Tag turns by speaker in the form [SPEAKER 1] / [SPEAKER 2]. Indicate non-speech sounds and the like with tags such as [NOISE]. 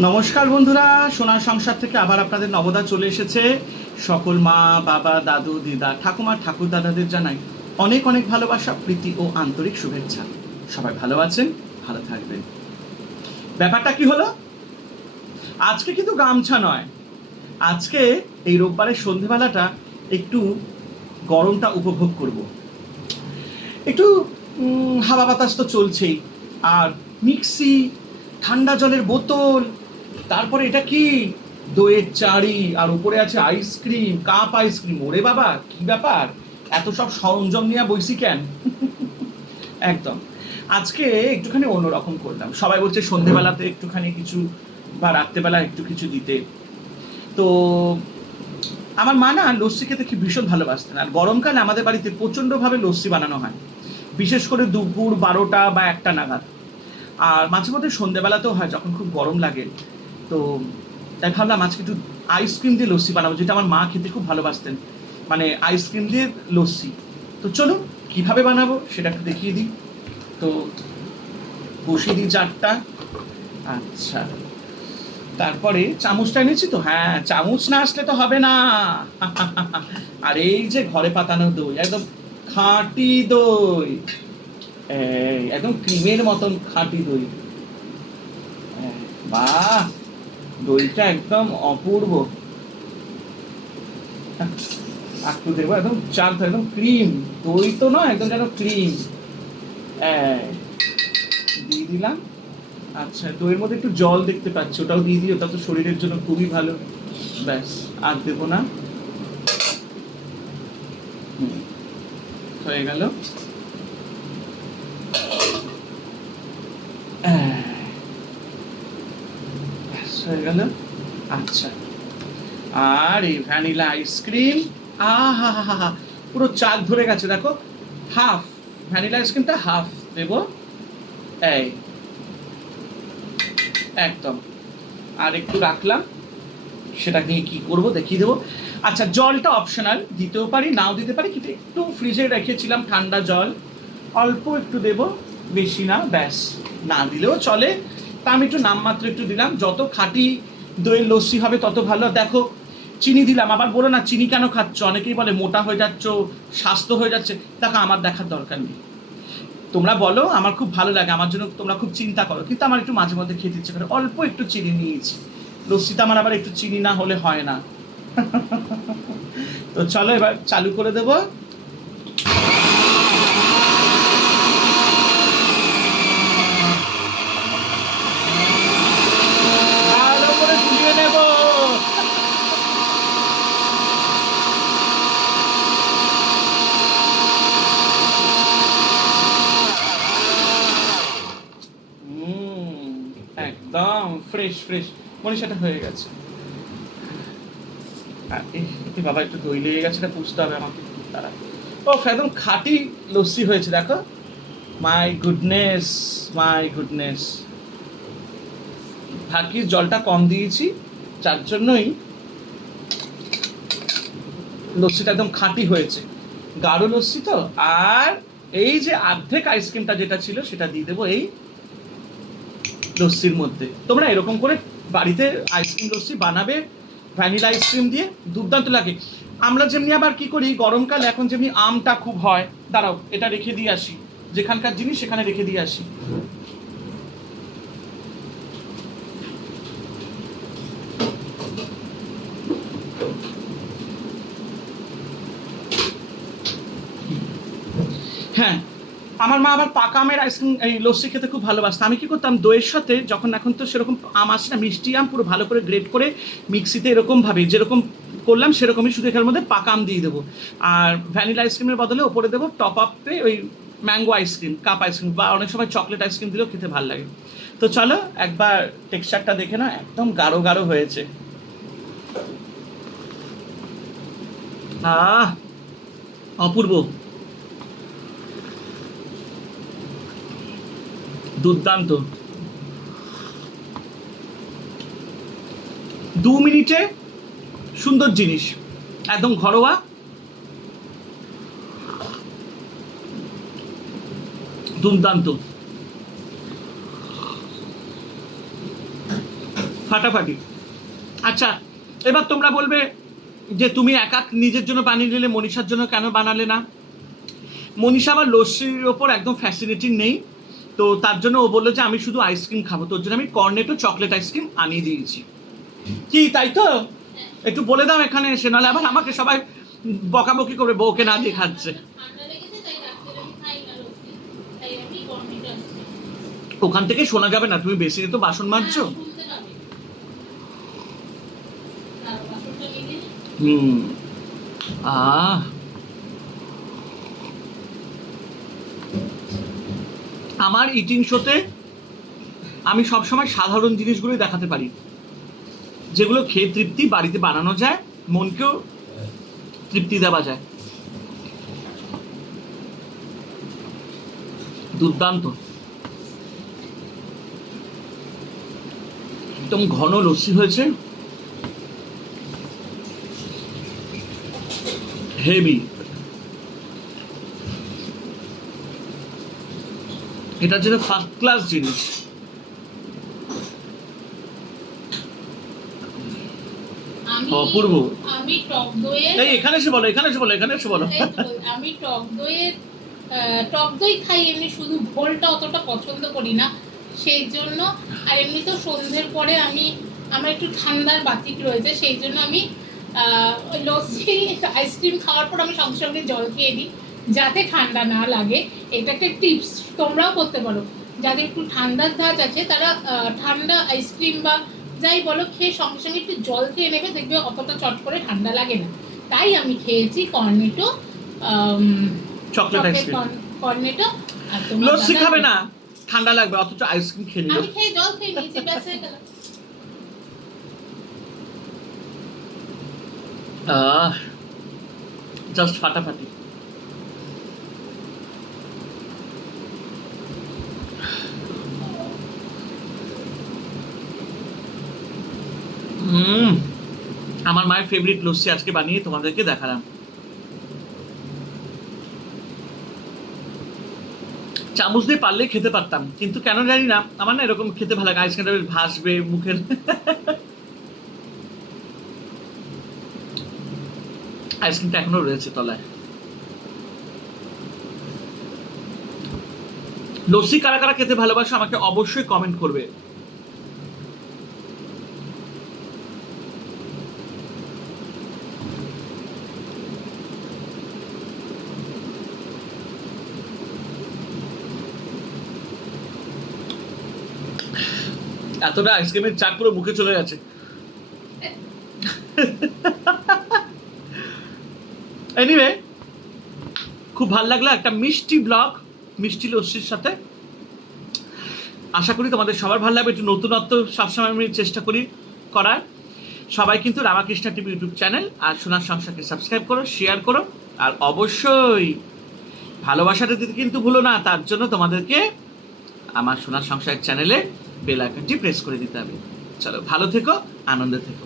[SPEAKER 1] নমস্কার বন্ধুরা, সোনার সংসার থেকে আবার আপনাদের নবদা চলে এসেছে। সকল মা, বাবা, দাদু, দিদা, ঠাকুমা, ঠাকুর দাদাদের জানাই অনেক অনেক ভালোবাসা, প্রীতি ও আন্তরিক শুভেচ্ছা। সবাই ভালো আছেন? ভালো থাকবেন। ব্যাপারটা কি হলো? আজকে কিন্তু গামছা নয়। আজকে এই রোববারের সন্ধেবেলাটা একটু গরমটা উপভোগ করব। একটু হাওয়া বাতাস তো চলছেই। আর মিক্সি, ঠান্ডা জলের বোতল তারপরে এটা কি? দইয়ের চাড়ি আর উপরে আছে আইসক্রিম কাপ আইসক্রিম ওরে বাবা, কি ব্যাপার? এত সব সরঞ্জাম নিয়ে বইছি কেন? একদম। আজকে একটুখানি অন্যরকম করলাম। সবাই বলছে সন্ধেবেলাতে একটুখানি কিছু বা রাত্রেবেলা একটু কিছু দিতে। তো আমার মা না লস্যি খেতে কি ভীষণ ভালোবাসতেন। আর গরমকালে আমাদের বাড়িতে প্রচণ্ডভাবে লস্যি বানানো হয়। বিশেষ করে দুপুর বারোটা বা একটা নাগাদ। আর মাঝে মধ্যে সন্ধেবেলাতেও হয়, যখন খুব গরম লাগে। তো তাই ভাবলাম আজকে একটু আইসক্রিম দিয়ে লস্যি বানাবো, যেটা আমার মা খেতে খুব ভালোবাসতেন। মানে আইসক্রিম দিয়ে লস্যি। তো চলুন, কীভাবে বানাবো সেটা একটু দেখিয়ে দিই। তো বসিয়ে দিই চারটা। আচ্ছা। তারপরে চামচটা এনেছি তো? হ্যাঁ চামচ না আসলে তো হবে না। [LAUGHS] আর এই যে ঘরে পাতানো দই, একদম খাঁটি দই। একদম ক্রিমের মতন খাঁটি দই। বাহ! দইটা একদম অপূর্ব। একটু দেবো একদম চাল একদম ক্রিম দই তো নয়, একদম যেন ক্রিম দিয়ে দিলাম। আচ্ছা দইয়ের মধ্যে একটু জল দেখতে পাচ্ছি, ওটাও দিয়ে দিই ওটা তো শরীরের জন্য খুবই ভালো। ব্যাস, আর দেবো না। হয়ে গেল আহ, ব্যাস হয়ে গেল? আচ্ছা। আর এই ভ্যানিলা আইসক্রিম আহা হা হা হা পুরো চাক ধরে গেছে, দেখো। হাফ ভ্যানিলা আইসক্রিমটা হাফ দেবো। এই। একদম। আর একটু রাখলাম। সেটা নিয়ে কি করব দেখিয়ে দেবো। আচ্ছা জলটা অপশনাল দিতেও পারি, নাও দিতে পারি, কিন্তু একটু ফ্রিজে রেখেছিলাম ঠান্ডা জল। অল্প একটু দেব, বেশি না, ব্যাস। না দিলেও চলে। তা আমি একটু নামমাত্র একটু দিলাম। যত খাঁটি দইয়ের লস্যি হবে, তত ভালো। দেখো, চিনি দিলাম। আবার বলো না, চিনি কেন খাচ্ছ? অনেকেই বলে, মোটা হয়ে যাচ্ছ, স্বাস্থ্য হয়ে যাচ্ছে। দেখো, আমার দেখার দরকার নেই। তোমরা বলো, আমার খুব ভালো লাগে। আমার জন্য তোমরা খুব চিন্তা করো। কিন্তু আমার একটু মাঝে মধ্যে খেতে ইচ্ছে করে। অল্প একটু চিনি নিয়েছি। লস্যিতে আমার আবার একটু চিনি না হলে হয় না। [LAUGHS] তো চলো এবার চালু করে দেবো ভালো করে গুলিয়ে নেব হুম, একদম ফ্রেশ ফ্রেশ মনীষাটা হয়ে গেছে। বাবা একটু দই লেগে গেছে এটা পুষতে হবে আমাকে তারা ও, একদম লস্যি হয়েছে, দেখো। মাই গুডনেস মাই গুডনেস জলটা কম দিয়েছি, যার জন্যই লস্যিটা একদম খাঁটি হয়েছে। গাঢ় লস্যি তো, আর এই যে অর্ধেক আইসক্রিমটা যেটা ছিল, সেটা দিয়ে দেবো এই লস্যির মধ্যে। তোমরা এরকম করে বাড়িতে আইসক্রিম লস্যি বানাবে ভ্যানিলা আইসক্রিম দিয়ে দুর্দান্ত লাগে। আমরা যেমনি আবার কি করি, গরমকালে এখন যেমনি আমটা খুব হয়, দাঁড়াও, এটা রেখে দিয়ে আসি। যেখানকার জিনিস সেখানে রেখে দিয়ে আসি। হ্যাঁ আমার মা আবার পাকা আমের আইসক্রিম এই লস্যি খেতে খুব ভালোবাসতো। আমি কি করতাম, দইয়ের সাথে যখন এখন তো সেরকম আম আসে না, মিষ্টি আম পুরো ভালো করে গ্রেড করে মিক্সিতে এরকমভাবে, যেরকম করলাম সেরকমই শুধু এখানের মধ্যে পাকা আম দিয়ে দেবো। আর ভ্যানিলা আইসক্রিমের বদলে ওপরে দেবো টপ আপে ওই ম্যাঙ্গো আইসক্রিম কাপ আইসক্রিম বা অনেক সময় চকলেট আইসক্রিম দিলেও খেতে ভালো লাগে। তো চলো, একবার টেক্সচারটা দেখে না একদম গাঢ় গাঢ় হয়েছে। আহ, অপূর্ব। দুর্দান্ত। দু মিনিটে সুন্দর জিনিস, একদম ঘরোয়া। দুর্দান্ত। ফাটাফাটি। আচ্ছা এবার তোমরা বলবে যে তুমি একা নিজের জন্য বানিয়ে নিলে, মনীষার জন্য কেন বানালে না? মনীষা আবার লস্যির ওপর একদম ফ্যাসিনেটিং নেই। তো তার জন্য ও বলল যে, আমি শুধু আইসক্রিম খাব, তোর জন্য আমি কর্নেটো চকলেট আইসক্রিম আনিয়ে দিয়েছি। কি, তাই তো? একটু বলে দাও এখানে এসে, নাহলে আবার আমাকে সবাই বকাবকি করবে, বউকে না দিয়ে খাচ্ছে। ওখান থেকে শোনা যাবে না, তুমি বেশি তো বাসন মাজছো। হুম। আহ আমার ইটিং শোতে আমি সবসময় সাধারণ জিনিসগুলোই দেখাতে পারি। যেগুলো খেয়ে তৃপ্তি, বাড়িতে বানানো যায়, মনকেও তৃপ্তি দেওয়া যায়। দুর্দান্ত। একদম ঘন লস্যি হয়েছে। হেভি। এটা যেটা ফার্স্ট ক্লাস জিনিস।
[SPEAKER 2] আমি
[SPEAKER 1] অপূর্ব।
[SPEAKER 2] আমি টক দইয়ের
[SPEAKER 1] এই এখানে এসে বলো এখানে এসে বলো এখানে এসে বলো।
[SPEAKER 2] আমি টক দইয়ের টক দই খাই এমনি শুধু ঘোলটা অতটা পছন্দ করি না। সেই জন্য আর এমনি তো সন্ধ্যের পরে আমি আমার একটু ঠান্ডার বাতিক রয়েছে সেই জন্য আমি লস্যি আইসক্রিম খাওয়ার পর আমি সঙ্গে সঙ্গে জল খেয়ে নিই। যাতে ঠান্ডা না লাগে এটা একটা টিপস তোমরাও করতে পারো। যাদের একটু ঠান্ডার ধাঁচ আছে তারা ঠান্ডা আইসক্রিম বা যাই বলো খেয়ে সঙ্গে সঙ্গে একটু জল খেয়ে নেবে দেখবে অতটা চট করে ঠান্ডা লাগে না। তাই আমি খেয়েছি Cornetto
[SPEAKER 1] chocolate ice cream
[SPEAKER 2] Cornetto
[SPEAKER 1] lassi খাবে না ঠান্ডা লাগবে অথচ আইসক্রিম খেয়ে
[SPEAKER 2] আমি খেয়ে জল খেয়ে নিয়েছি ব্যাস হয়ে গেল।
[SPEAKER 1] জাস্ট ফাটাফাটি। আমার মায়ের ফেভারিট লস্যি আজকে বানিয়ে তোমাদেরকে দেখালাম। চামচ দিয়ে পারলেই খেতে পারতাম, কিন্তু কেন জানি না, আমার না এরকম খেতে ভালো লাগে আইসক্রিমটা বেশ ভাসবে মুখের। আইসক্রিমটা এখনও রয়েছে তলায়। লস্যি কারা কারা খেতে ভালোবাসো আমাকে অবশ্যই কমেন্ট করবে। এতটা আইসক্রিমের চাক পুরো মুখে চলে গেছে। এনিওয়ে খুব ভালো লাগল একটা মিষ্টি ব্লগ মিষ্টি লস্যির সাথে। আশা করি তোমাদের সবার ভালো লাগবে, একটু নতুনত্ব সবসময় আমি চেষ্টা করি করার। সবাই কিন্তু রামাকৃষ্ণ টিভি ইউটিউব চ্যানেল আর সোনার সংসারকে সাবস্ক্রাইব করো শেয়ার করো, আর অবশ্যই ভালোবাসাটা দিতে কিন্তু ভুলো না, তার জন্য তোমাদেরকে আমার সোনার সংসার চ্যানেলে বেল আইকনটি প্রেস করে দিতে হবে। চলো ভালো থেকো আনন্দে থেকো।